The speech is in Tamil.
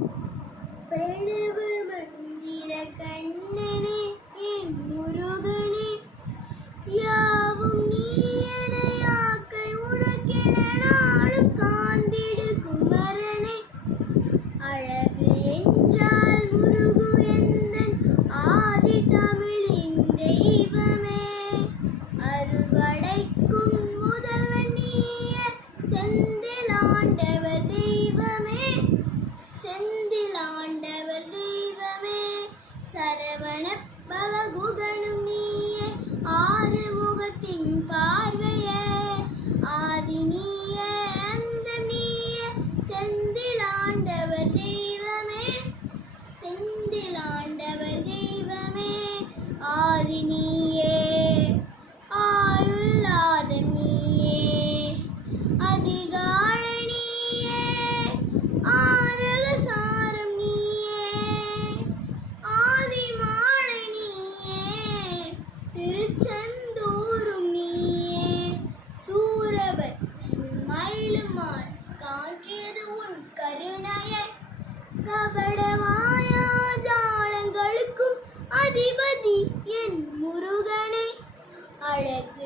பிரணவ மந்திர கண்ணனே என் முருகனே யாவும் நீ என யாக்கை உனக்கென நாளும் காந்திடு குமரனே அழகு என்றால் முருகு எந்தன் ஆதி தமிழின் தெய்வமே அறுவடைக்கும் முதல்வன் நீய செந்தில் ஆண்டவர் தெய்வமே செந்தில் ஆண்டவர் தெய்வமே சரவண பவகுகனும் நீயே ஆறு முகத்தின் பார்வையே ஆதி நீயே அந்த நீயே செந்தில் ஆண்டவர் தெய்வமே செந்தில் ஆண்டவர் தெய்வமே ஆதி நீயே ஆயுள்ளாதம் நீயே அதிகால நீயே ஆரக சாரம் நீயே ஆதிமாலை நீயே திருச்செந்தூரும் நீயே சூரபத் மயிலுமான் காற்றியது உன் கருணையை கபட மாயாஜாலங்களுக்கும் அதிபதி என் முருகனே அழகு